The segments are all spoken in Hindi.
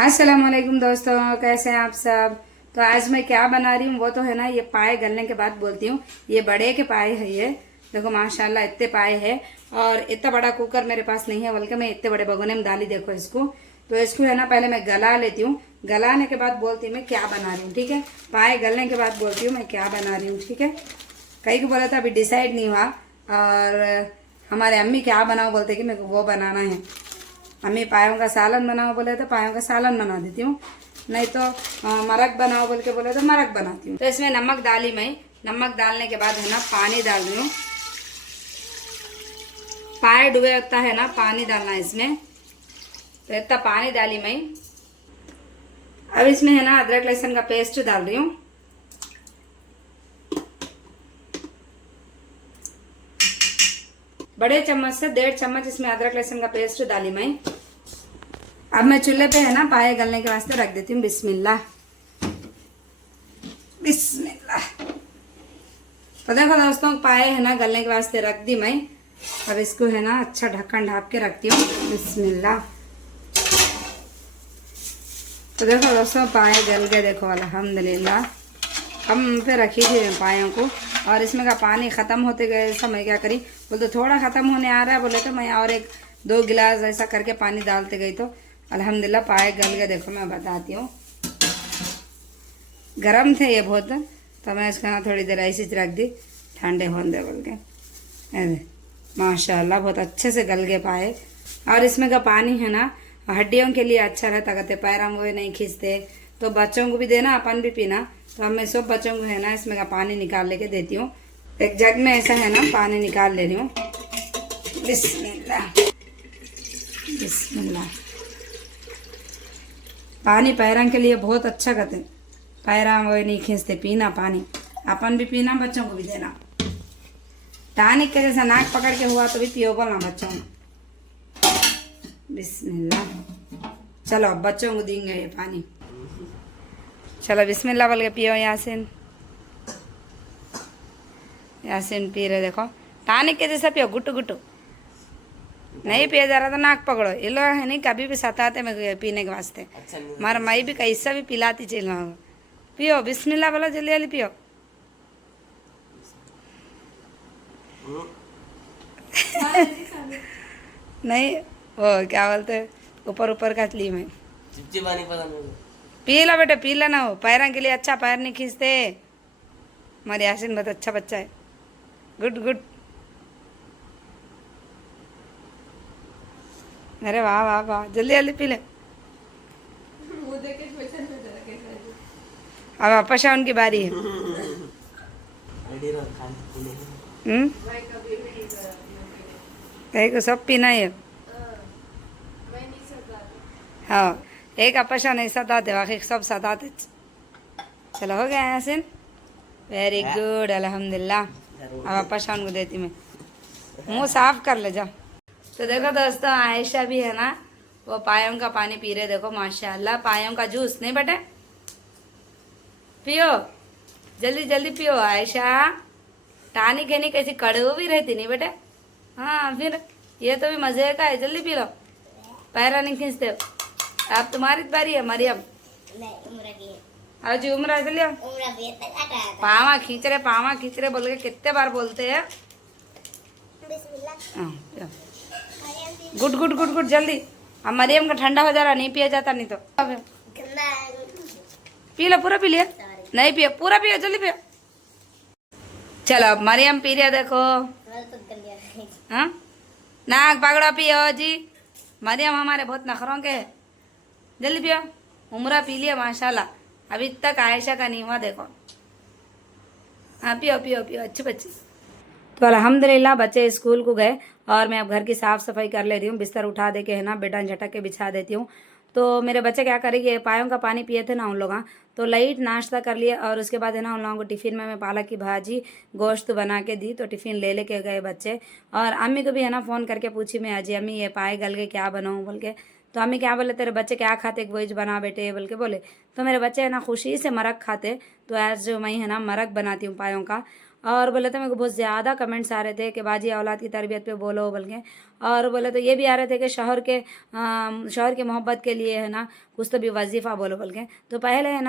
अस्सलाम वालेकुम दोस्तों, कैसे हैं आप सब। तो आज मैं क्या बना रही हूँ वो तो है ना, ये पाए गलने के बाद बोलती हूँ। ये बड़े के पाए है, ये देखो माशाल्लाह इतने पाए है। और इतना बड़ा कुकर मेरे पास नहीं है, बल्कि मैं इतने बड़े भगोने में डाली देखो इसको। तो इसको है ना पहले मैं गला लेती हूँ, गलाने के बाद बोलती हूँ मैं क्या बना रही हूँ। ठीक है, पाए गलने के बाद बोलती हूँ मैं क्या बना रही हूँ। ठीक है, कई को बोला था अभी डिसाइड नहीं हुआ। और हमारे अम्मी क्या बनाओ बोलते कि मेरे को वो बनाना है। अम्मी पायों का सालन बनाओ बोले तो पायों का सालन बना देती हूँ, नहीं तो मरक बनाओ बोल के बोले तो मरक बनाती हूँ। तो इसमें नमक डाली मैं, नमक डालने के बाद है ना पानी डाल रही हूँ। पाए डूबे लगता है ना पानी डालना है इसमें, तो इतना पानी डाली मैं। अब इसमें है ना अदरक लहसुन का पेस्ट डाल रही हूँ। बड़े चम्मच से 1.5 चम्मच इसमें अदरक लहसुन का पेस्ट डाली मैं। अब मैं चूल्हे पे है ना पाए गलने के वास्ते रख देती हूँ। बिस्मिल्लाह बिस्मिल्लाह। तो देखो दोस्तों, पाए है ना गलने के वास्ते रख दी मैं। अब इसको है ना अच्छा ढक्कन ढाप के रखती हूँ। बिस्मिल्लाह। तो देखो दोस्तों, पाए गल गए देखो अल्हम्दुलिल्लाह। हम पे रखी थी पायों को, और इसमें का पानी ख़त्म होते गए। ऐसा मैं क्या करी बोलते थोड़ा ख़त्म होने आ रहा है बोले तो मैं और 1-2 गिलास ऐसा करके पानी डालते गई, तो अल्हम्दुलिल्लाह पाए गल गए। देखो मैं बताती हूँ, गरम थे ये बहुत, तो मैं इसको ना थोड़ी देर ऐसी रख दी ठंडे होने दे बोल के। माशाल्लाह बहुत अच्छे से गल गए पाए। और इसमें का पानी है ना हड्डियों के लिए अच्छा रहता, कहते पैर हम वो नहीं खींचते, तो बच्चों को भी देना अपन भी पीना। तो अब मैं सब बच्चों को है ना इसमें का पानी निकाल लेके देती हूँ। एक जग में ऐसा है ना पानी निकाल ले रही हूँ। बिस्मिल्लाह बिस्मिल्लाह। पानी पैरों के लिए बहुत अच्छा कहते हैं, पैरा वो नहीं खींचते, पीना पानी अपन भी पीना, बच्चों को भी देना। टानिक के जैसा नाक पकड़ के हुआ तो भी पियो बोलना बच्चों को। बिस्मिल्लाह। चलो अब बच्चों को देंगे ये पानी। चलो बिस्मिल्लाह बोल के पियो। यासिन यासिन पी रहे देखो, टानिक के जैसा पियो, गुट्टू गुट्टू। नहीं पिया जा रहा तो नाक पकड़ो। ये लोग है नहीं कभी भी सताते मैं पीने के वास्ते। मार माई भी कैसा भी पिलाती चल पियो। बिस्मिल्लाह बोलो, जल्दी जल्दी पियो। नहीं वो क्या बोलते ऊपर ऊपर का ली मैं। चिपचिपानी पसंद है। पी लो बेटे, पी लेना, हो पैरों के लिए अच्छा, पैर नहीं खींचते। हमारे यासिन बहुत अच्छा बच्चा है। Good good. अरे वाह वाह वाह, जल्दी जल्दी पी ले। अब अपशा उनकी बारी है। कहीं को सब पीना है। हाँ, एक अपशा नहीं सताते, बाकी सब सताते। चलो हो गया यासिन, वेरी गुड अल्हम्दुलिल्लाह। अब अपशा उनको देती मैं, मुंह साफ कर ले जाओ। तो देखो दोस्तों, आयशा भी है ना वो पायों का पानी पी रहे देखो माशाल्लाह। पायों का जूस नहीं बेटे, पियो जल्दी जल्दी पियो। आयशा टानिक है नहीं, कैसी कड़वी भी रहती नहीं बेटे। हाँ फिर ये तो भी मजे का है, जल्दी पी लो, पैरा नहीं खींचते। अब तुम्हारी बारी है मरियम। जी उम्र जल्दी आओ। पावा खींच रहे बोल के कितने बार बोलते हैं। गुड गुड गुड गुड जल्दी। अब मरियम का ठंडा हो जा रहा, नहीं पिया जाता नहीं तो। पी लो, पूरा पी लिया। नहीं पिया, पूरा पिया, जल्दी पिया। चलो अब मरियम पी रहा देखो। हाँ नाक पकड़ो, पियो जी। मरियम हमारे बहुत नखरों के है, जल्दी पियो। उम्र पी लिया माशाल्लाह, अभी तक आयशा का नहीं हुआ देखो। हाँ पियो पियो पियो, अच्छे बच्चे। तो अल्हम्दुलिल्लाह बच्चे स्कूल को गए, और मैं अब घर की साफ़ सफाई कर ले रही हूँ। बिस्तर उठा दे के है ना बेटा झटक के बिछा देती हूँ। तो मेरे बच्चे क्या करेंगे, पायों का पानी पिए थे ना उन लोग, तो लाइट नाश्ता कर लिए, और उसके बाद है ना उन लोगों को टिफ़िन में मैं पालक की भाजी गोश्त बना के दी, तो टिफ़िन ले लेके गए बच्चे। और अम्मी को भी है ना फ़ोन करके पूछी मैं, अजी अम्मी ये पाए गल गए क्या बनाऊँ बोल के। तो अम्मी क्या बोले, तेरे बच्चे क्या खाते, वही बना बेटे बोल के बोले। तो मेरे बच्चे है ना खुशी से मरक खाते, तो आज जो मैं है ना मरक बनाती हूँ पायों का। और बोले तो मेरे को बहुत ज़्यादा कमेंट्स आ रहे थे कि बाजी औलाद की तरबियत पे बोलो बोल के। और बोले तो ये भी आ रहे थे कि शौहर की मोहब्बत के लिए है ना कुछ तो भी वजीफ़ा बोलो बोल के। तो पहले है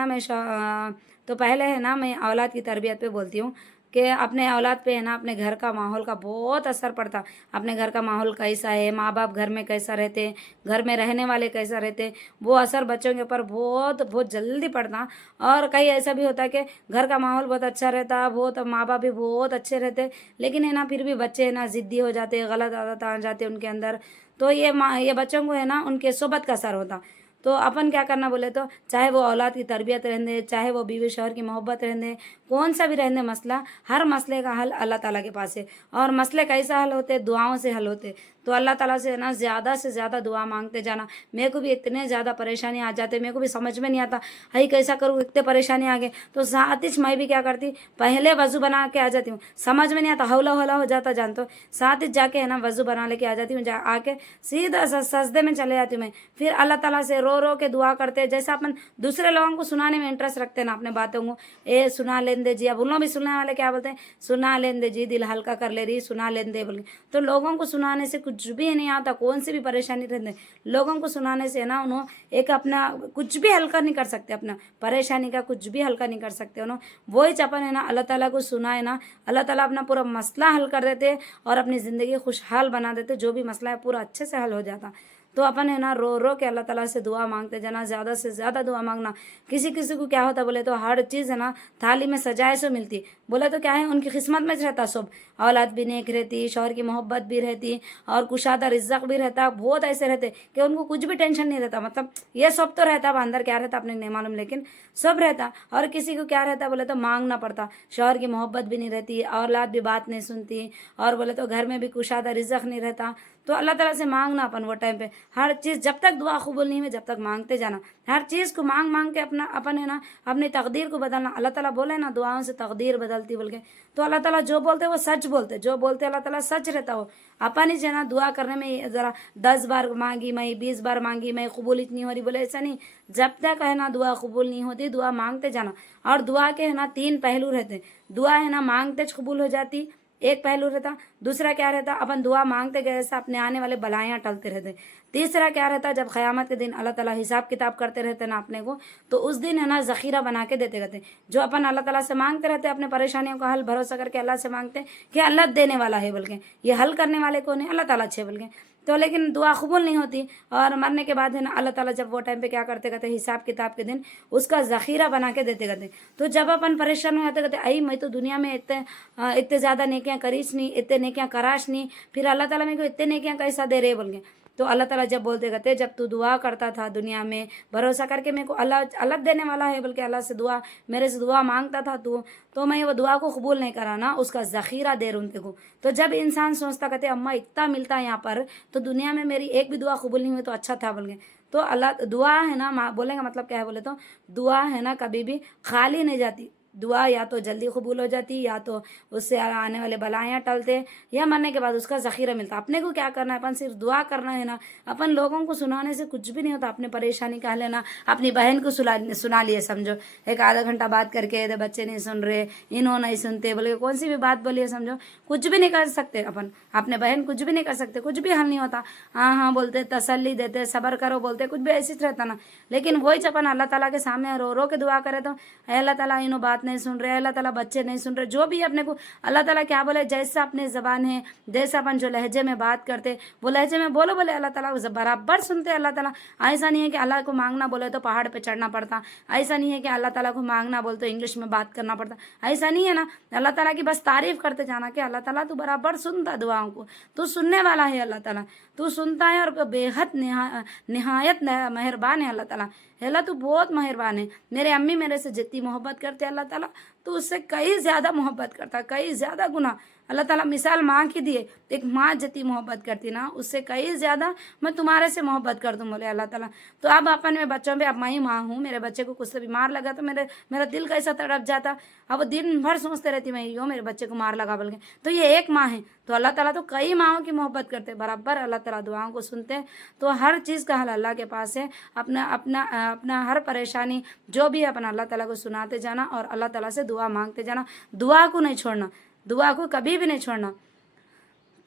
ना मैं औलाद की तरबियत पे बोलती हूँ कि अपने औलाद पे है ना अपने घर का माहौल का बहुत असर पड़ता। अपने घर का माहौल कैसा है, माँ बाप घर में कैसा रहते हैं, घर में रहने वाले कैसा रहते हैं, वो असर बच्चों के ऊपर बहुत बहुत जल्दी पड़ता। और कहीं ऐसा भी होता है कि घर का माहौल बहुत अच्छा रहता, बहुत माँ बाप भी बहुत अच्छे रहते, लेकिन है ना फिर भी बच्चे है ना ज़िद्दी हो जाते, गलत आदत आ जाते उनके अंदर। तो ये बच्चों को है ना उनके सोबत का असर होता। तो अपन क्या करना बोले तो चाहे वो औलाद की तरबियत रहने, चाहे वो बीवी शौहर की मोहब्बत रहने, कौन सा भी रहने मसला, हर मसले का हल अल्लाह ताला के पास है। और मसले कैसा हल होते, दुआओं से हल होते। तो अल्लाह ताला से ना ज़्यादा से ज़्यादा दुआ मांगते जाना। मेरे को भी इतने ज़्यादा परेशानी आ जाते, मेरे को भी समझ में नहीं आता हई कैसा करूँ, इतने परेशानी आ गए। तो साथ ही मैं भी क्या करती, पहले वजू बना के आ जाती हूँ। समझ में नहीं आता, हौला हौला हो जाता जानते हो, साथ ही जाके है ना वजू बना लेके आ जाती हूँ। आके सीधा सजदे में चले जाती हूँ मैं। फिर अल्लाह ताला से रो रो के दुआ करते, जैसे अपन दूसरे लोगों को सुनाने में इंटरेस्ट रखते हैं ना अपने बातों को, ए सुना लेन दे जी। अब उन लोग भी सुनने वाले क्या बोलते हैं, सुना लेन दे जी, दिल हल्का कर ले रही, सुना लेन दे बोल के। तो लोगों को सुनाने से कुछ भी नहीं आता, कौन सी भी परेशानी रहते, लोगों को सुनाने से ना उन्होंने एक अपना कुछ भी हल्का नहीं कर सकते, अपना परेशानी का कुछ भी हल्का नहीं कर सकते उन्होंने। वही चपन है ना अल्लाह ताला को सुनाए ना, अल्लाह ताला अपना पूरा मसला हल कर देते और अपनी ज़िंदगी खुशहाल बना देते। जो भी मसला है पूरा अच्छे से हल हो जाता। तो अपन है ना रो रो के अल्लाह ताला से दुआ मांगते जाना, ज़्यादा से ज़्यादा दुआ मांगना। किसी किसी को क्या होता बोले तो हर चीज़ है ना थाली में सजाए सो मिलती, बोले तो क्या है उनकी किस्मत में रहता सब। औलाद भी नेक रहती, शौहर की मोहब्बत भी रहती और कुशादा रिज़्क़ भी रहता। बहुत ऐसे रहते कि उनको कुछ भी टेंशन नहीं रहता, मतलब ये सब तो रहता, अब अंदर क्या रहता अपने नहीं मालूम, लेकिन सब रहता। और किसी को क्या रहता बोले तो मांगना पड़ता, शौहर की मोहब्बत भी नहीं रहती, औलाद भी बात नहीं सुनती, और बोले तो घर में भी कुशादा रिज़्क़ नहीं रहता। तो अल्लाह ताला से मांगना अपन वो टाइम पे हर चीज़, जब तक दुआ कबूल नहीं हुई जब तक मांगते जाना। हर चीज़ को मांग मांग के अपना अपन है ना अपनी तकदीर को बदलना। अल्लाह ताला बोले ना दुआओं से तकदीर बदलती बोल के। तो अल्लाह ताला जो बोलते वो सच बोलते, जो बोलते अल्लाह ताला सच रहता हो। अपन ही जो ना दुआ करने में ज़रा 10 बार मांगी मैं, 20 बार मांगी मैं, कबूल इतनी हो रही बोले, ऐसा नहीं। जब तक है ना दुआ कबूल नहीं होती, दुआ मांगते जाना। और दुआ के है ना 3 पहलू रहते। दुआ है ना मांगते कबूल हो जाती, एक पहलू रहता। दूसरा क्या रहता, अपन दुआ मांगते गए ऐसा अपने आने वाले बलायां टलते रहते। तीसरा क्या रहता, जब क़यामत के दिन अल्लाह ताला हिसाब किताब करते रहते ना अपने को, तो उस दिन है ना ज़ख़ीरा बना के देते रहते। जो अपन अल्लाह ताला से मांगते रहते, अपने परेशानियों का हल भरोसा करके अल्लाह से मांगते कि अल्लाह देने वाला है बोल के, ये हल करने वाले कौन है, अल्लाह ताला अच्छे बोल के। तो लेकिन दुआ कबूल नहीं होती, और मरने के बाद है ना अल्लाह ताला जब वो टाइम पे क्या करते कहते हिसाब किताब के दिन उसका ज़ख़ीरा बना के देते कहते। तो जब अपन परेशान हो जाते कहते आई मैं तो दुनिया में इतने ज़्यादा नेकियां करीश नहीं, इतने नेकियां कराश नहीं, फिर अल्लाह ताला मेरे को इतने नेकियां कैसा दे रहे बोल के। तो अल्लाह ताला जब बोलते कहते जब तू दुआ करता था दुनिया में भरोसा करके मेरे को अल्लाह अलग देने वाला है बोल के, अल्लाह से दुआ मेरे से दुआ मांगता था तू, तो मैं वो दुआ को कबूल नहीं करा ना, उसका ज़ख़ीरा दे रहा हूँ तेको। तो जब इंसान सोचता कहते अम्मा इतना मिलता है यहाँ पर, तो दुनिया में मेरी एक भी दुआ कबूल नहीं हुई तो अच्छा था बोल के। तो अल्लाह दुआ है ना बोलेंगे मतलब क्या है बोले तो दुआ है ना कभी भी खाली नहीं जाती। दुआ या तो जल्दी कबूल हो जाती, या तो उससे आने वाले बलायाँ टलते, या मरने के बाद उसका ज़ख़ीरा मिलता। अपने को क्या करना है, अपन सिर्फ दुआ करना है ना। अपन लोगों को सुनाने से कुछ भी नहीं होता। अपने परेशानी कह लेना, अपनी बहन को सुना लिए समझो, एक आधा घंटा बात करके दे बच्चे नहीं सुन रहे, इन्हों नहीं सुनते बोले, कौन सी भी बात बोलिए समझो, कुछ भी नहीं कर सकते अपन। अपने बहन कुछ भी नहीं कर सकते, कुछ भी हल नहीं होता। हाँ हाँ बोलते, तसल्ली देते, सब्र करो बोलते, कुछ भी ऐसे रहता ना। लेकिन वही अपन अल्लाह ताला के सामने रो रो के दुआ करे तो अल्लाह ताला इन्हों बात नहीं सुन रहे, अल्लाह ताला बच्चे नहीं सुन रहे, जो भी अपने को अल्लाह ताला क्या बोले, जैसा अपने ज़बान है, जैसा अपन जो लहजे में बात करते वो लहजे में बोलो बोले, अल्लाह ताला बराबर सुनते अल्लाह ताला। ऐसा नहीं है कि अल्लाह को मांगना बोले तो पहाड़ पे चढ़ना पड़ता, ऐसा नहीं है कि अल्लाह ताला को मांगना बोले तो इंग्लिश में बात करना पड़ता, ऐसा नहीं है ना। अल्लाह ताला की बस तारीफ करते जाना कि अल्लाह ताला तू बराबर सुनता दुआओं को, तू सुनने वाला है अल्लाह ताला, तू सुनता है और बेहद निहायत मेहरबान है अल्लाह ताला। अल्लाह तू बहुत मेहरबान है। मेरे अम्मी मेरे से जितनी मोहब्बत करते अल्लाह ताला, तो उससे कई ज़्यादा मोहब्बत करता, कई ज़्यादा गुना अल्लाह ताला मिसाल माँ की दिए, एक माँ जितनी मोहब्बत करती ना उससे कई ज़्यादा मैं तुम्हारे से मोहब्बत कर दूँ बोले अल्लाह ताला। तो अब अपन में बच्चों पे अब मैं ही माँ हूँ, मेरे बच्चे को कुछ से बीमार लगा तो मेरा दिल कैसा तड़प जाता। अब वो दिन भर सोचते रहती मैं यो मेरे बच्चे को मार लगा बोल के। तो ये एक माँ है, तो अल्लाह ताला तो कई माँओं की मोहब्बत करते बराबर, अल्लाह ताला दुआओं को सुनते हैं। तो हर चीज़ का हल अल्लाह के पास है। अपना अपना अपना हर परेशानी जो भी है अपना अल्लाह ताला को सुनाते जाना और अल्लाह ताला से दुआ मांगते जाना, दुआ को नहीं छोड़ना, दुआ को कभी भी नहीं छोड़ना।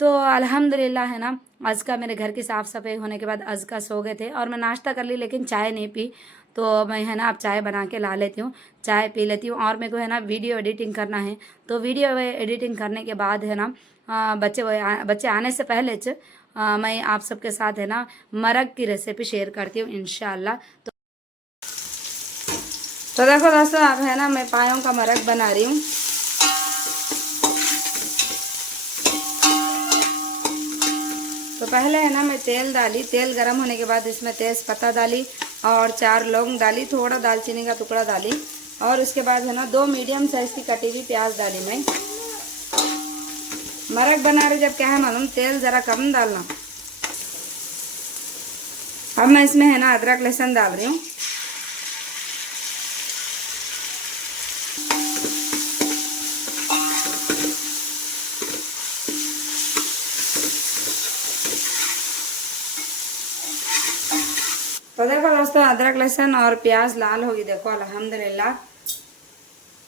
तो अल्हम्दुलिल्लाह है ना, आज का मेरे घर की साफ़ सफाई होने के बाद आज का सो गए थे और मैं नाश्ता कर ली लेकिन चाय नहीं पी। तो मैं है ना अब चाय बना के ला लेती हूँ, चाय पी लेती हूँ। और मेरे को है ना वीडियो एडिटिंग करना है, तो वीडियो एडिटिंग करने के बाद है ना बच्चे आने से पहले मैं आप सबके साथ है ना मरग की रेसिपी शेयर करती हूँ इंशाल्लाह। तो देखो दोस्तों अब है ना मैं पायों का मरग बना रही हूँ। तो पहले है ना मैं तेल डाली, तेल गरम होने के बाद इसमें तेज पत्ता डाली और 4 लौंग डाली, थोड़ा दालचीनी का टुकड़ा डाली और उसके बाद है ना 2 मीडियम साइज की कटी हुई प्याज डाली। मैं मरग बना रही जब क्या है मालूम, तेल ज़रा कम डालना। अब मैं इसमें है ना अदरक लहसुन डाल रही हूँ। तो देखो दोस्तों अदरक लहसुन और प्याज लाल होगी, देखो अल्हम्दुलिल्लाह।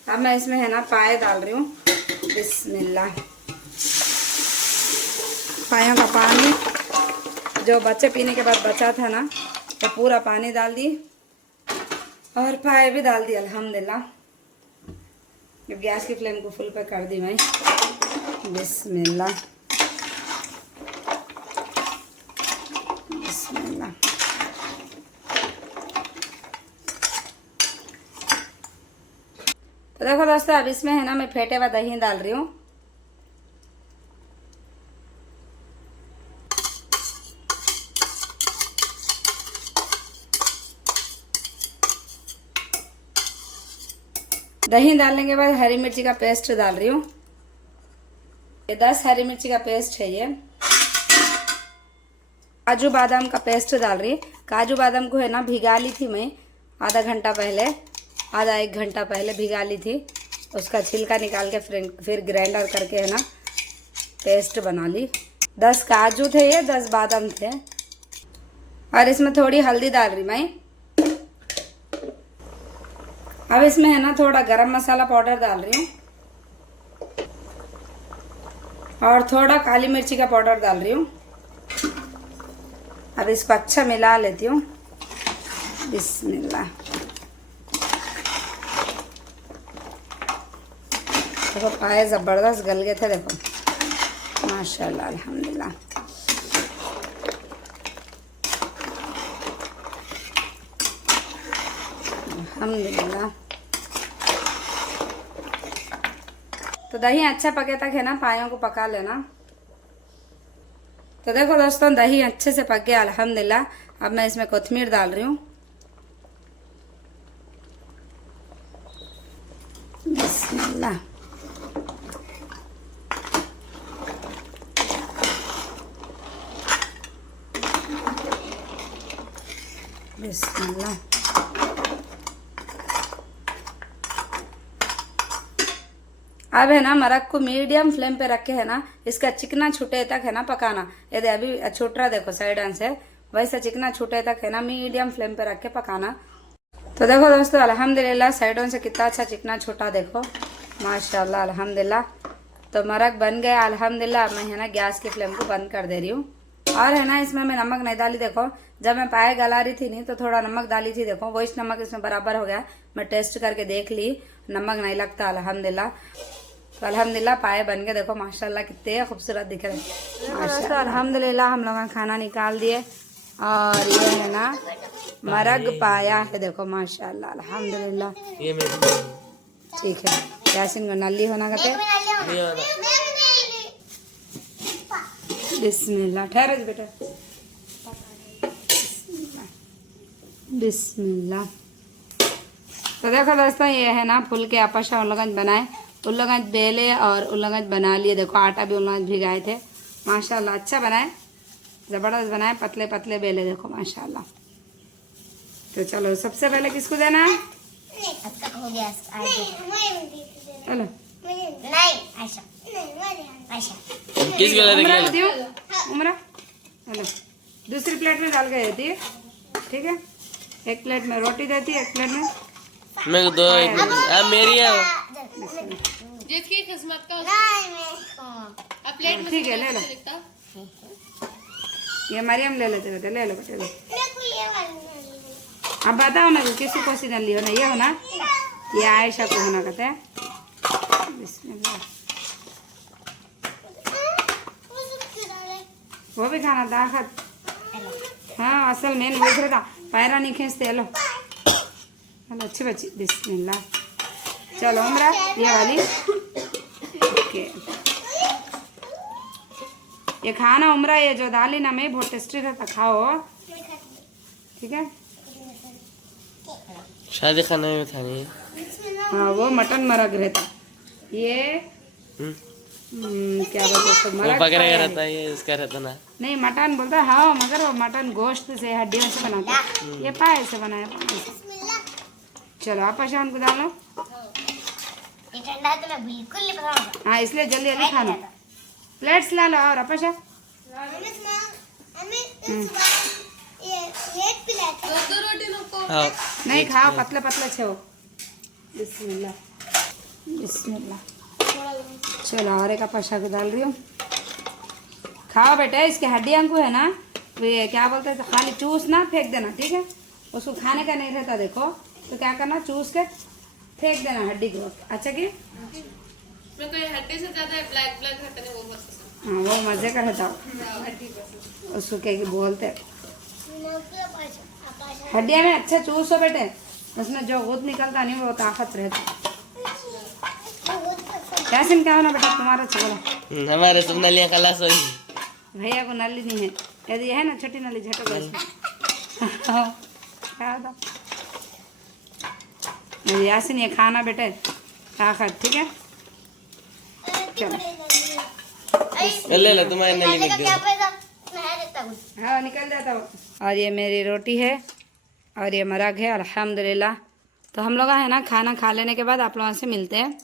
अब मैं इसमें है ना पाए डाल रही हूँ, बिस्मिल्लाह। पायों का पानी जो बच्चे पीने के बाद बचा था ना, तो पूरा पानी डाल दी और पाए भी डाल दी अल्हम्दुलिल्लाह। गैस की फ्लेम को फुल पे कर दी मैं, बिस्मिल्लाह बिस्मिल्लाह। तो देखो दोस्तों अब इसमें है ना मैं फेंटे हुआ दही डाल रही हूँ। दही डालने के बाद हरी मिर्ची का पेस्ट डाल रही हूँ, ये 10 हरी मिर्ची का पेस्ट है। ये काजू बादाम का पेस्ट डाल रही। काजू बादाम को है ना भिगा ली थी मैं आधा 1 घंटा पहले भिगा ली थी। उसका छिलका निकाल के फिर ग्राइंडर करके है ना पेस्ट बना ली। 10 काजू थे, ये 10 बादाम थे। और इसमें थोड़ी हल्दी डाल रही मैं। अब इसमें है ना थोड़ा गरम मसाला पाउडर डाल रही हूँ और थोड़ा काली मिर्ची का पाउडर डाल रही हूँ। अब इसको अच्छा मिला लेती हूँ, बिस्मिल्लाह। देखो पाए ज़बरदस्त गल गए थे, देखो माशाल्लाह अल्हम्दुलिल्लाह। अल्हम्दुलिल्लाह। तो दही अच्छा पके तक है ना पायों को पका लेना। तो देखो दोस्तों दही अच्छे से पक गया अल्हम्दुलिल्लाह। अब मैं इसमें कोथिमीर डाल रही हूँ, बिस्मिल्लाह। बिस्मिल्लाह। अब है ना मरक को मीडियम फ्लेम पे रखे है ना इसका चिकना छूटे तक है ना पकाना। यदि अभी छूट रहा देखो साइड से, वैसे चिकना छूटे तक है ना मीडियम फ्लेम पे रख के पकाना। तो देखो दोस्तों अल्हम्दुलिल्लाह साइडों से कितना अच्छा चिकना छूटा, देखो माशाल्लाह अल्हम्दुलिल्लाह। तो मरक बन गया अल्हम्दुलिल्लाह। मैं है ना गैस की फ्लेम को बंद कर दे रही हूँ। और है ना इसमें मैं नमक नहीं डाली, देखो जब मैं पाए गला रही थी नहीं तो थोड़ा नमक डाली थी, देखो वही नमक इसमें बराबर हो गया। मैं टेस्ट करके देख ली, नमक नहीं लगता अल्हम्दुलिल्लाह। तो अल्हम्दुलिल्लाह पाए बन गए, देखो माशाल्लाह कितने खूबसूरत दिख रहे हैं। अल्हम्दुलिल्लाह हम लोगों ने खाना निकाल दिए और ये है ना मरग पाया है, देखो माशाल्लाह अल्हम्दुलिल्लाह। ठीक है यासिन को नली होना कहते, बिस्मिल्लाह। ठहरे बेटा, बिस्मिल्लाह। तो देखो दोस्तों ये है ना फुल के आपस हम लोग बनाए उल्लगंज बेले और उल्लगंज बना लिए। देखो आटा भी उल्लगंज भिगाए थे। माशाल्लाह अच्छा बनाए, ज़बरदस्त बनाए, पतले पतले बेले देखो माशाल्लाह। तो चलो सबसे पहले किसको देना है? हो गया चलो नहीं आयशा आयशा किसको ले उमरा रही को दियो, उमरा चलो दूसरी प्लेट में डाल के देती है, ठीक है। एक प्लेट में रोटी देती है, एक प्लेट में मेरे को दो अब मेरी है जिसकी किस्मत का नहीं मैं अब प्लेट में ठीक है ले लो। लिखता ये मरियम ले लेते बेटे, ले लो बेटे लो। मेरे को ये वाली अब बताओ ना किसी को सीधा लियो ना, ये हो ना, ये आयशा को होना कहते हैं। बिस्मिल्लाह। वो भी खाना था खत। हाँ असल मेन वो था, पैरा नहीं खींचते। लो चलो अच्छी बच्ची, बिस्मिल्लाह। चलो उमरा ये वाली, ओके। ये खाना उमरा ये जो दाली ना में बहुत टेस्टी रहता, खाओ ठीक है। शादी खाने में था नहीं। हाँ वो मटन मरग रहता, ये क्या बोलते हैं वो मरग बकरे का खाया रहता है, ये इसका रहता ना। नहीं मटन बोलता है हाँ, मगर वो मटन गोश्त से हड्डियों से बनाता है, ये पाए से बनाया पाए से। चलो आप शान को डालो। ये ठंडा है तो मैं बिल्कुल नहीं पकाऊंगा। हाँ इसलिए जल्दी जल्दी खाना। प्लेट्स ला लो और अपशा। दो रोटी नको हाँ नहीं खाओ, पतले पतले छो। बिस्मिल्लाह बिस्मिल्लाह। चलो और एक अपशा को डाल रही हूँ, खाओ बेटा। इसके हड्डियाँ को है ना, वे क्या बोलते हैं, खाली चूस ना फेंक देना, ठीक है। उसको खाने का नहीं रहता देखो, तो क्या करना, चूस के फेंक देना हड्डी को। अच्छा की मेरे को ये हड्डी से ज्यादा ब्लैक ब्लैक हड्डी नहीं, वो बहुत पसंद हाँ वो मजे का रहता, है। हड्डी पसंद उसको क्या बोलते हैं। हड्डियाँ में अच्छा चूसो बेटे, उसमें जो गुद निकलता नहीं वो ताकत रहती। कैसे क्या होना बेटा तुम्हारा? चलो हमारे सब नलियाँ खलास हो भैया को नली नहीं है, यदि है ना छोटी नली झटक क्या होता। यासिन ये खाना बेटे ताकत, ठीक है। चलो ले लो तुम्हारी नली में क्या पैसा मैं देता हूँ। हाँ निकल जाता वो। और ये मेरी रोटी है और ये मरग है अल्हम्दुलिल्लाह। तो हम लोग है ना खाना खा लेने के बाद आप लोगों से मिलते हैं।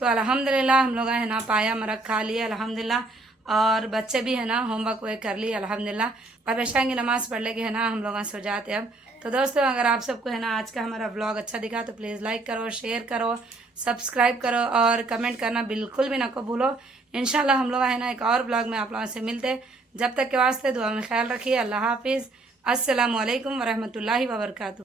तो अल्हम्दुलिल्लाह हम लोग है ना पाया मरग खा लिए अल्हम्दुलिल्लाह, और बच्चे भी है ना होमवर्क वो कर लिए अल्हम्दुलिल्लाह। और ऐशा की नमाज़ पढ़ लेके है ना हम लोग सो जाते हैं अब। तो दोस्तों अगर आप सबको है ना आज का हमारा ब्लॉग अच्छा दिखा तो प्लीज़ लाइक करो, शेयर करो, सब्सक्राइब करो और कमेंट करना बिल्कुल भी ना को भूलो। इंशाल्लाह हम लोग है ना एक और ब्लॉग में आप लोगों से मिलते। जब तक के वास्ते दुआ में ख्याल रखिए। अल्लाह हाफिज़। अस्सलामु अलैकुम वरहमतुल्लाहि वबरकातुहू।